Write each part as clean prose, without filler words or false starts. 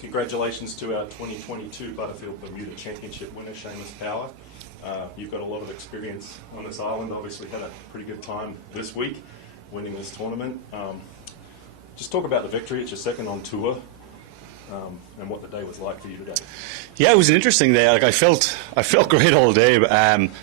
Congratulations to our 2022 Butterfield Bermuda Championship winner, Seamus Power. You've got a lot of experience on this island, obviously had a pretty good time this week winning this tournament. Just talk about the victory. It's your second on tour, and what the day was like for you today. Yeah, it was an interesting day. Like I felt great all day.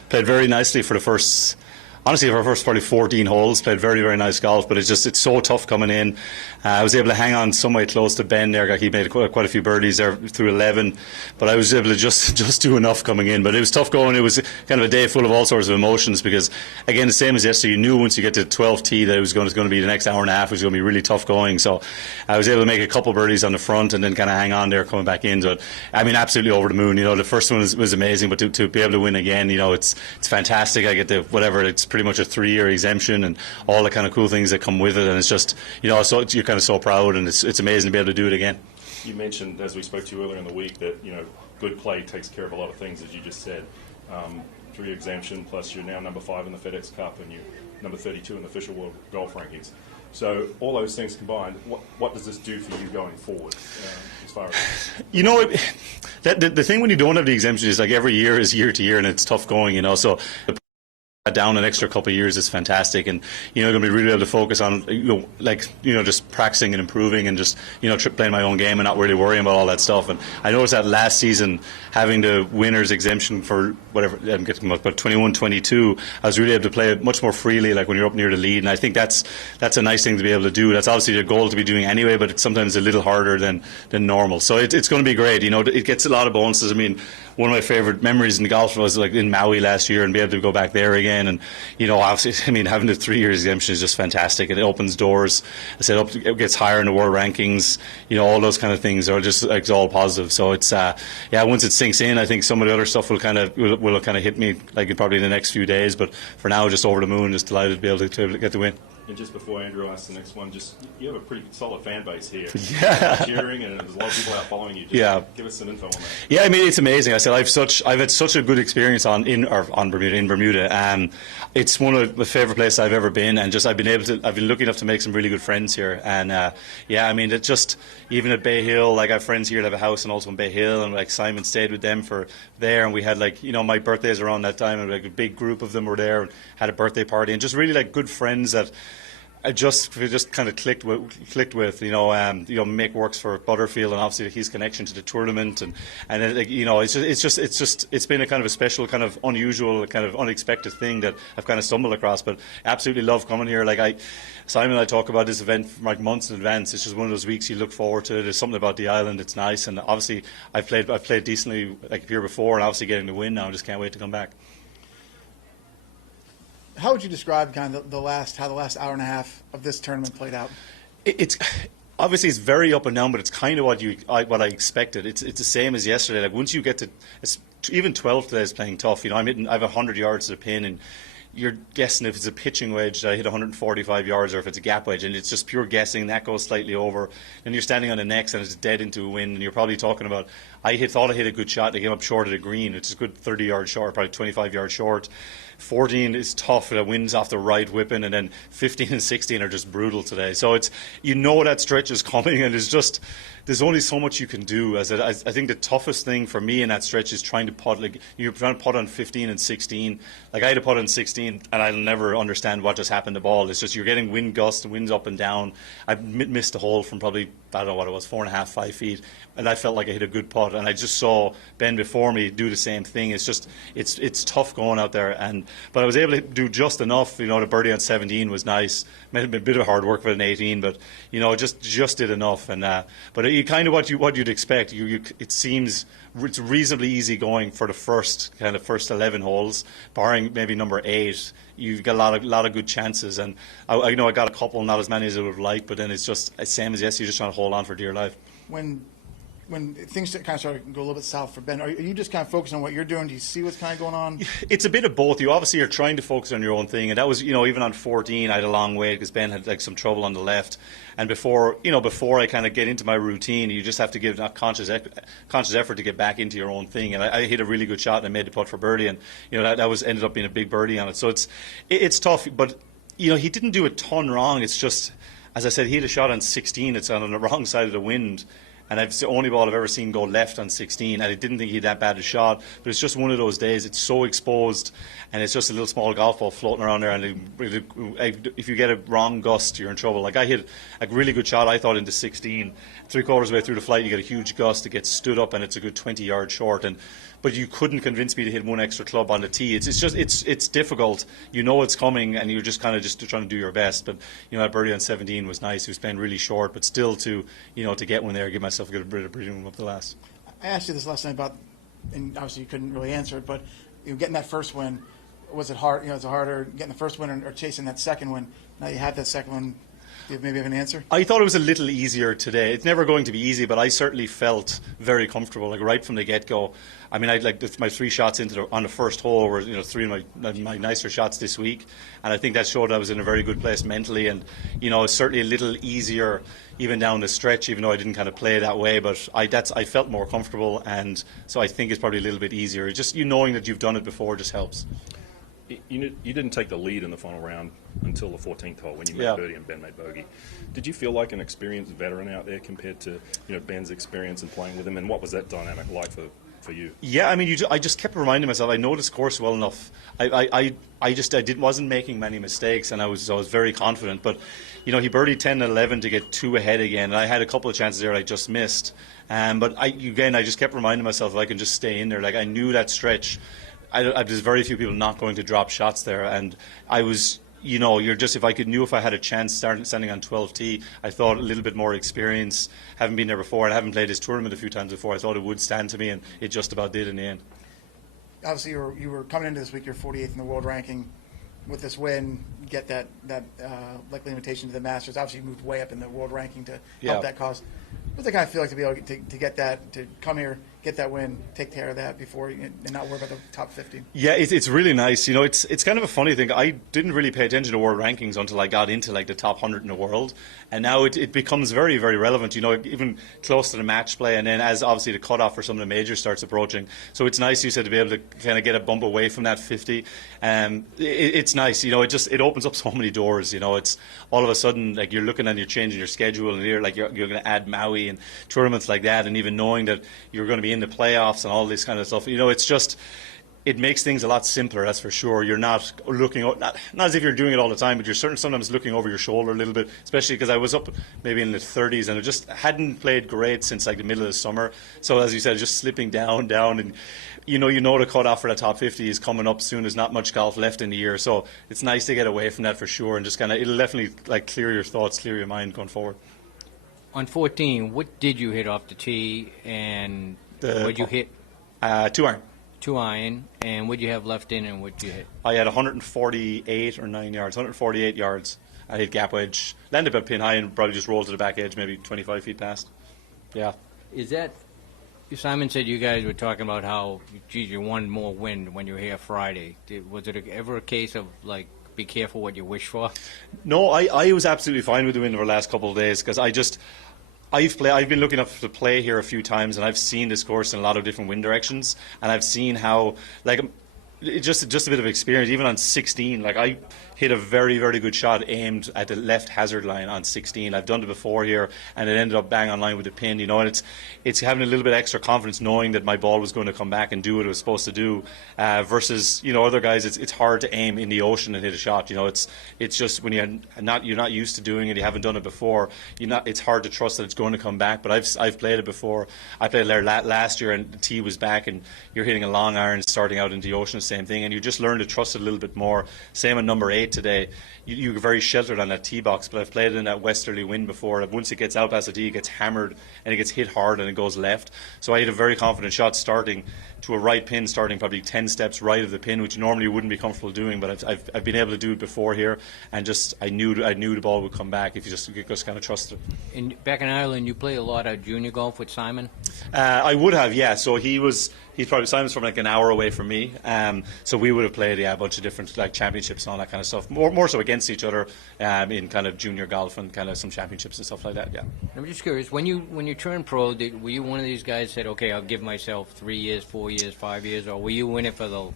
Played very nicely for the first. Honestly, for our first probably 14 holes, played very, very nice golf, but it's so tough coming in. I was able to hang on some way close to Ben there. He made quite a few birdies there through 11, but I was able to just do enough coming in. But it was tough going. It was kind of a day full of all sorts of emotions because, again, the same as yesterday, you knew once you get to 12 tee that it was going to be the next hour and a half. It was going to be really tough going. So I was able to make a couple birdies on the front and then kind of hang on there coming back in. So, I mean, absolutely over the moon. You know, the first one was amazing, but to be able to win again, you know, it's fantastic. I get the whatever. It's pretty much a 3-year exemption and all the kind of cool things that come with it, and it's just, you know, so you're kind of so proud, and it's amazing to be able to do it again. You mentioned, as we spoke to you earlier in the week, that, you know, good play takes care of a lot of things, as you just said. 3 exemption, plus you're now number 5 in the FedEx Cup and you're number 32 in the official world golf rankings. So all those things combined, what does this do for you going forward, as far as? You know, the thing when you don't have the exemption is like every year is year to year, and it's tough going, you know. So down an extra couple of years is fantastic, and you know, going to be really able to focus on, you know, just practicing and improving, and just, you know, playing my own game and not really worrying about all that stuff. And I noticed that last season, having the winner's exemption for whatever I'm getting about 21, 22, I was really able to play much more freely, like when you're up near the lead. And I think that's a nice thing to be able to do. That's obviously the goal to be doing anyway, but it's sometimes a little harder than normal. So it's going to be great. You know, it gets a lot of bonuses. I mean, one of my favorite memories in the golf was like in Maui last year, and be able to go back there again. And you know, obviously, I mean, having the 3-year exemption is just fantastic. It opens doors. I said, it gets higher in the world rankings. You know, all those kind of things are just like all positive. So it's yeah, once it sinks in, I think some of the other stuff will kind of hit me like probably in the next few days. But for now, just over the moon, just delighted to be able to get the win. And just before Andrew asks the next one, just you have a pretty solid fan base here. Yeah. Cheering, and there's a lot of people out following you. Just yeah. Give us some info on that. Yeah, I mean, it's amazing. I said I've had such a good experience in Bermuda. It's one of my favorite places I've ever been, and just I've been lucky enough to make some really good friends here. And yeah, I mean, it's just even at Bay Hill, like I have friends here that have a house and also in Bay Hill, and like Simon stayed with them for there, and we had like, you know, my birthday's around that time, and like a big group of them were there and had a birthday party, and just really like good friends that I just kind of clicked with, you know, Mick works for Butterfield, and obviously his connection to the tournament, and like, you know, it's been a kind of a special, kind of unusual, kind of unexpected thing that I've kind of stumbled across. But absolutely love coming here. Like Simon and I talk about this event for like months in advance. It's just one of those weeks you look forward to. There's something about the island. It's nice, and obviously I've played decently like here before, and obviously getting the win now. I just can't wait to come back. How would you describe kind of how the last hour and a half of this tournament played out? It's obviously it's very up and down, but it's kind of what I expected. It's the same as yesterday. Like once you get to even 12 today is playing tough. You know, I have 100 yards to the pin, and you're guessing if it's a pitching wedge that I hit 145 yards, or if it's a gap wedge, and it's just pure guessing. That goes slightly over, and you're standing on the next, and it's dead into a wind, and you're probably talking about thought I hit a good shot. They came up short of the green. It's a good 30 yards short, probably 25 yards short. 14 is tough. The wind's off the right whipping, and then 15 and 16 are just brutal today. So it's, you know, that stretch is coming, and it's just, there's only so much you can do. I think the toughest thing for me in that stretch is trying to putt. Like you're trying to putt on 15 and 16. Like I had a putt on 16, and I'll never understand what just happened to the ball. It's just you're getting wind gusts, winds up and down. I missed a hole from probably, I don't know what it was, 4.5, 5 feet, and I felt like I hit a good putt. And I just saw Ben before me do the same thing. It's just, it's tough going out there, but I was able to do just enough. You know, the birdie on 17 was nice. Might have been a bit of hard work for an 18, but you know, just did enough. And but you kind of what you'd expect. It seems it's reasonably easy going for the first 11 holes, barring maybe number 8. You've got a lot of good chances, and I know I got a couple, not as many as I would have liked, but then it's just the same as yesterday. You're just trying to hold on for dear life. When things kind of started to go a little bit south for Ben, are you just kind of focusing on what you're doing? Do you see what's kind of going on? It's a bit of both. You obviously are trying to focus on your own thing, and that was, you know, even on 14, I had a long way because Ben had like some trouble on the left. And before I kind of get into my routine, you just have to give a conscious effort to get back into your own thing. And I hit a really good shot, and I made the putt for birdie, and you know that ended up being a big birdie on it. So it's tough, but you know, he didn't do a ton wrong. It's just, as I said, he had a shot on 16. It's on the wrong side of the wind. and it's the only ball I've ever seen go left on 16, and I didn't think he had that bad a shot, but it's just one of those days. It's so exposed, and it's just a little small golf ball floating around there, and if you get a wrong gust, you're in trouble. Like, I hit a really good shot, I thought, into 16. 3/4 way through the flight, you get a huge gust, it gets stood up, and it's a good 20 yards short, but you couldn't convince me to hit one extra club on the tee. It's difficult. You know it's coming, and you're just kind of just trying to do your best. But that birdie on 17 was nice. It was playing really short, but still to get one there, give myself a good bit of breathing room up the last. I asked you this last night about, and obviously you couldn't really answer it, but getting that first win, was it hard? Is it harder getting the first win or chasing that second win? Now you have that second one. Do you maybe have an answer? I thought it was a little easier today. It's never going to be easy, but I certainly felt very comfortable, like right from the get-go. I mean, my 3 shots on the first hole were 3 of my nicer shots this week, and I think that showed I was in a very good place mentally, and it's certainly a little easier even down the stretch, even though I didn't kind of play that way. But I felt more comfortable, and so I think it's probably a little bit easier. Just knowing that you've done it before just helps. You didn't take the lead in the final round until the 14th hole when you made birdie and Ben made bogey. Did you feel like an experienced veteran out there compared to Ben's experience and playing with him? And what was that dynamic like for you? Yeah, I mean, I just kept reminding myself. I know this course well enough. I wasn't making many mistakes, and I was very confident. But he birdied 10 and 11 to get 2 ahead again, and I had a couple of chances there I just missed. But I just kept reminding myself I can just stay in there. Like, I knew that stretch. There's very few people not going to drop shots there, and I was, if I had a chance standing on 12T, I thought a little bit more experience, haven't been there before, and I haven't played this tournament a few times before. I thought it would stand to me, and it just about did in the end. Obviously, you were coming into this week, you're 48th in the world ranking. With this win, get that likely invitation to the Masters. Obviously, you moved way up in the world ranking to help that cause. What's it kind of feel like to be able to get that, to come here, get that win, take care of that before and not worry about the top 50? Yeah, it's really nice. It's kind of a funny thing. I didn't really pay attention to world rankings until I got into the top 100 in the world, and now it becomes very, very relevant. Even close to the match play, and then as obviously the cutoff for some of the majors starts approaching. So it's nice, you said, to be able to kind of get a bump away from that 50. It's nice. It opens up so many doors. It's all of a sudden you're looking and you're changing your schedule, and you're going to add Maui and tournaments like that, and even knowing that you're going to be in the playoffs and all this kind of stuff. It's just, it makes things a lot simpler, that's for sure. You're not looking, not as if you're doing it all the time, but you're sometimes looking over your shoulder a little bit, especially because I was up maybe in the 30s and I just hadn't played great since the middle of the summer. So as you said, just slipping down, and the cutoff for the top 50 is coming up soon. There's not much golf left in the year, so it's nice to get away from that for sure, and just it'll definitely clear your thoughts, clear your mind going forward. On 14, what did you hit off the tee, and what did you hit? 2 iron. 2 iron, and what did you have left in, and what did you hit? I had 148 or 9 yards, 148 yards. I hit gap wedge, landed about pin high, and probably just rolled to the back edge, maybe 25 feet past. Yeah. Is that, Simon said you guys were talking about how, geez, you won more wind when you were here Friday. Was it ever a case of, be careful what you wish for? No, I was absolutely fine with the wind over the last couple of days, because I've been looking up to play here a few times, and I've seen this course in a lot of different wind directions, and I've seen how just a bit of experience. Even on 16, I hit a very, very good shot aimed at the left hazard line on 16. I've done it before here, and it ended up bang on line with the pin. And it's having a little bit extra confidence knowing that my ball was going to come back and do what it was supposed to do. Versus other guys, it's hard to aim in the ocean and hit a shot. It's just when you're not used to doing it, you haven't done it before. It's hard to trust that it's going to come back. But I've played it before. I played there last year, and the tee was back, and you're hitting a long iron starting out into the ocean, the same thing, and you just learn to trust it a little bit more. Same on number 8 today. You're very sheltered on that tee box, but I've played it in that westerly wind before. Once it gets out past the tee, it gets hammered and it gets hit hard and it goes left. So I hit a very confident shot starting to a right pin, starting probably 10 steps right of the pin, which normally you wouldn't be comfortable doing, but I've been able to do it before here, and just I knew the ball would come back if you just kind of trusted it. And back in Ireland, you play a lot of junior golf with Simon? I would have, yeah. So Simon's from an hour away from me, so we would have played a bunch of different championships and all that kind of stuff. More so against each other in kind of junior golf and kind of some championships and stuff like that. Yeah. I'm just curious, when you turned pro, were you one of these guys that said, okay, I'll give myself 3 years, 4 years, 5 years, or were you in it for no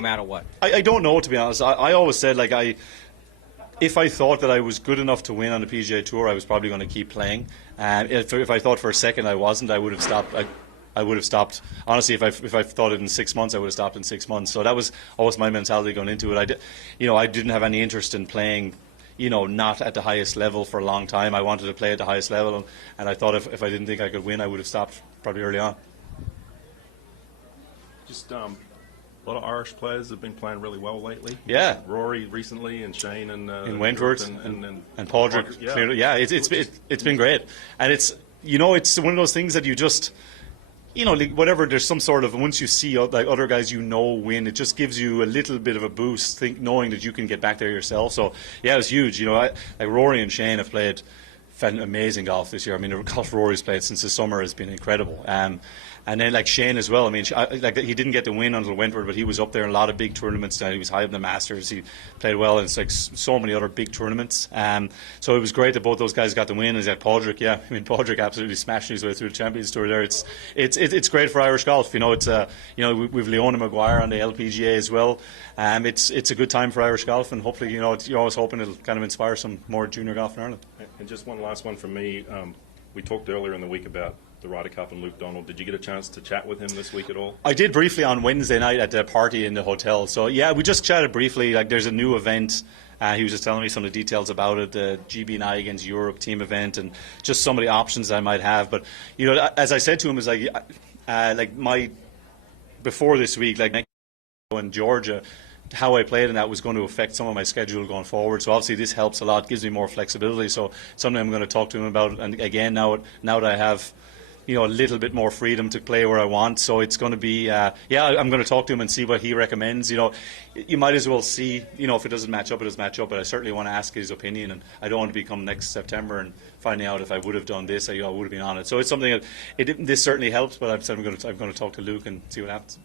matter what? I don't know, to be honest. I always said if I thought that I was good enough to win on the PGA Tour, I was probably going to keep playing. If I thought for a second I wasn't, I would have stopped. I would have stopped. Honestly, if I thought it in 6 months, I would have stopped in 6 months. So that was always my mentality going into it. I didn't have any interest in playing, not at the highest level for a long time. I wanted to play at the highest level, and I thought if I didn't think I could win, I would have stopped probably early on. Just a lot of Irish players have been playing really well lately. Yeah, Rory recently, and Shane, and in Wentworth, and Padraig. Yeah, it's been great, and it's one of those things that you just. Whatever, there's some sort of, once you see like other guys win, it just gives you a little bit of a boost, knowing that you can get back there yourself. So, yeah, it was huge. Like Rory and Shane have played amazing golf this year. I mean, the golf Rory's played since the summer has been incredible. And then like Shane as well. I mean, he didn't get the win until Wentworth, but he was up there in a lot of big tournaments. He was high up in the Masters. He played well in so many other big tournaments. So it was great that both those guys got the win. And Padraig, Padraig absolutely smashed his way through the Champions Tour there. It's great for Irish golf. We've Leona Maguire on the LPGA as well. It's a good time for Irish golf, and hopefully, you're always hoping it'll kind of inspire some more junior golf in Ireland. And just one last one from me. We talked earlier in the week about the Ryder Cup and Luke Donald. Did you get a chance to chat with him this week at all? I did briefly on Wednesday night at the party in the hotel. So, yeah, we just chatted briefly. Like, there's a new event. He was just telling me some of the details about it, the GB&I against Europe team event, and just some of the options I might have. But, as I said to him, is before this week, in Georgia, how I played in that was going to affect some of my schedule going forward. So obviously this helps a lot, gives me more flexibility. So something I'm going to talk to him about. And again, now that I have, a little bit more freedom to play where I want. So it's going to be, I'm going to talk to him and see what he recommends. You might as well see, if it doesn't match up, it doesn't match up. But I certainly want to ask his opinion. And I don't want to become next September and finding out if I would have done this, I would have been on it. So it's something this certainly helps. But I'm going to talk to Luke and see what happens.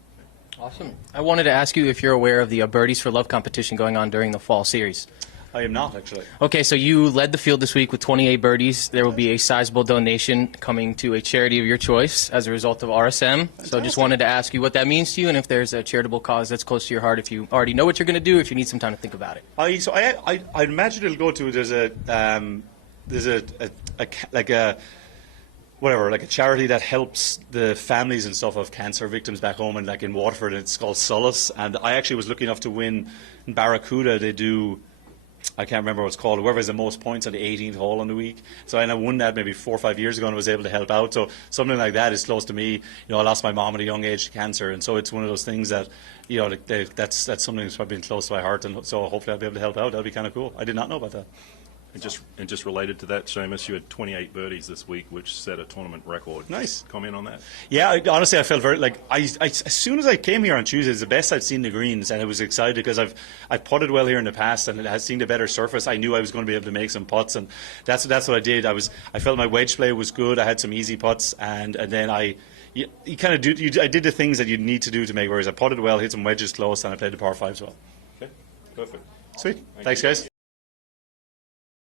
Awesome. I wanted to ask you if you're aware of the Birdies for Love competition going on during the fall series. I am not, actually. Okay, so you led the field this week with 28 birdies. There will be a sizable donation coming to a charity of your choice as a result of RSM. Fantastic. So I just wanted to ask you what that means to you, and if there's a charitable cause that's close to your heart, if you already know what you're going to do, if you need some time to think about it. I imagine it'll go to, there's a charity that helps the families and stuff of cancer victims back home, and in Waterford, and it's called Solace. And I actually was lucky enough to win in Barracuda. They do, I can't remember what it's called, whoever has the most points on the 18th hole in the week. So I won that maybe 4 or 5 years ago and was able to help out. So something like that is close to me. I lost my mom at a young age to cancer, and so it's one of those things that, that's something that's probably been close to my heart, and so hopefully I'll be able to help out. That'll be kind of cool. I did not know about that. And just related to that, Seamus, you had 28 birdies this week, which set a tournament record. Nice. Comment on that? Yeah, honestly, I felt very as soon as I came here on Tuesday, it's the best I've seen the greens, and I was excited because I've putted well here in the past, and it has seen a better surface. I knew I was going to be able to make some putts, and that's what I did. I felt my wedge play was good. I had some easy putts, and then I did the things that you need to do to make. Whereas I putted well, hit some wedges close, and I played the par fives well. Okay, perfect. Sweet. Thanks, guys.